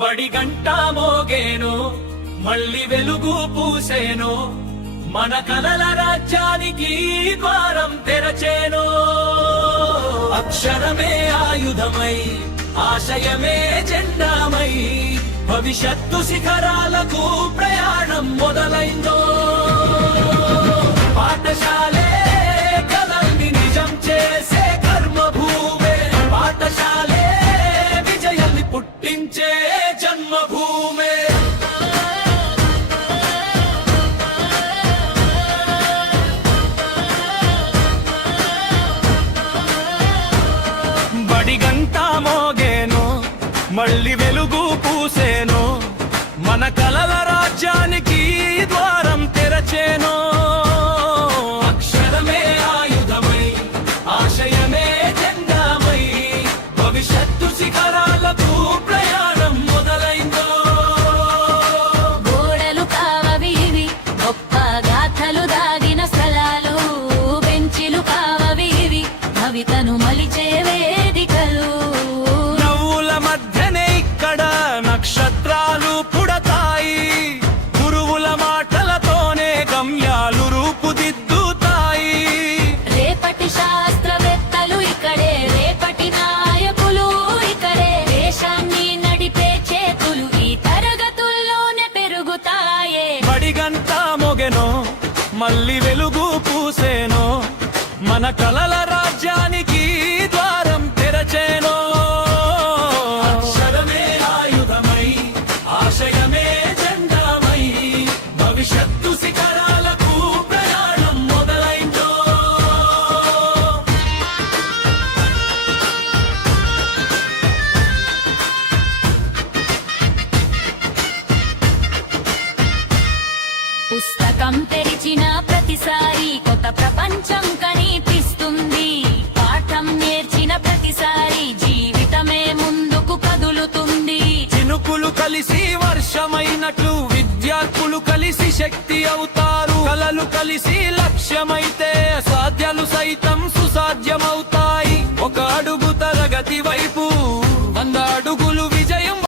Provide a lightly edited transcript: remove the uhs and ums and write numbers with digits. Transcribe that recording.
బడి గంట మోగేను, మళ్ళీ వెలుగు పూసేను, మన కలల రాజ్యానికి ద్వారం తెరచేను. అక్షరమే ఆయుధమై, ఆశయమే జెండామై, భవిష్యత్తు శిఖరాలకు ప్రయాణం మొదలైందో. పాఠశాలే కలల్ని నిజం చేసే కర్మభూమే, పాఠశాలే విజయాన్ని పుట్టించే జన్మభూమే. బడి గంట మోగేను, మళ్ళీ వెలుగు పూసేను, మన కలల రాజ్యానికి ద్వారం తెరచేను. అక్షరమే ఆయుధమై, ఆశయమే జెండామై, భవిష్యత్తు శిఖరాలకు ప్రయాణం మొదలైందో. గోడలు కావవి ఇవి, గొప్ప గాథలు దాగిన స్థలాలు, బెంచిలు కావవి ఇవి, భవితను మలిచే వేదికలు. నవ్వుల మధ్యనే ఇక్కడ నక్షత్రాలు పుడతాయి, గురువుల మాటలతోనే గమ్యాలు రూపుదిద్దుతాయి. రేపటి శాస్త్రవేత్తలు ఇక్కడే, రేపటి నాయకులు ఇక్కడే, దేశాన్ని నడిపే చేతులు ఈ తరగతుల్లోనే పెరుగుతాయే. బడి గంట మోగెను, మళ్ళీ వెలుగు పూసేను, మన కలల రాజ్యానికి ద్వారం తెరచేను. అక్షరమే ఆయుధమై, ఆశయమే జెండామై, భవిష్యత్తు శిఖరాలకు ప్రయాణం మొదలైందో. పుస్తకం తెరిచిన ప్రతిసారి కొత్త ప్రపంచం కనిపిస్తుంది, పాఠం నేర్చిన ప్రతిసారి జీవితమే ముందుకు కదులుతుంది. చినుకులు కలిసి వర్షమైనట్లు విద్యార్థులు కలిసి శక్తి అవుతారు, కలలు కలిసి లక్ష్యమైతే సాధ్యాలు సైతం